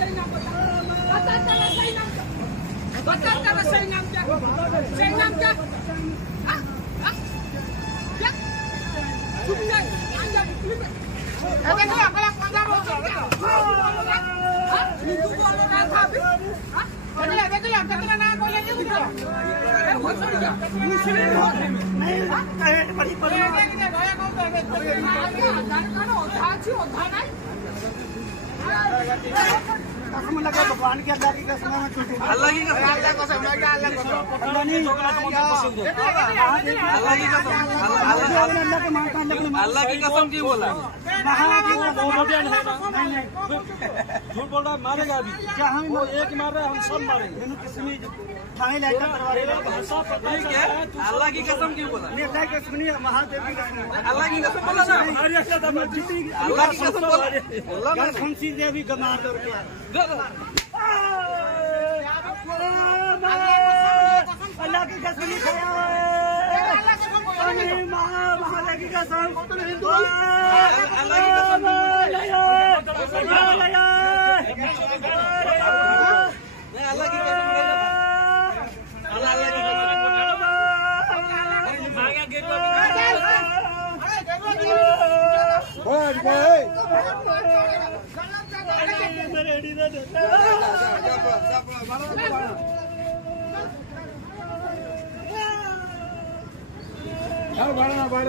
सही नाम बता तेरा सही नाम बता तेरा सही नाम क्या क्या चुप जा देखो अपना पंजाब हो गया तू बोल रहा था अभी देखो कितना नाम बोले नहीं मुझे हो छोड़ जा मुस्लिम हो नहीं बड़ी बड़ी भैया कौन है कसम लगा भगवान की अल्लाह की कसम है छोटी अल्लाह की कसम अल्लाह की कसम क्या अल्लाह की कसम नहीं अल्लाह की कसम अल्लाह के मानता अल्लाह की कसम क्यों बोला झूठ बोल रहा है मारेगा अभी जहाँ वो एक मार रहा है हम सब मारेंगे किसने थाने लाकर अल्लाह की कसम क्यों बोला नेता की सुनिए महादेव की कसम अल्लाह की कसम बोला ना अल्लाह की कसम बोला खंसी से भी गमा कर अल्लाह की कसम नहीं खाया महादेव की कसम अल्लाह की कसम बाढ़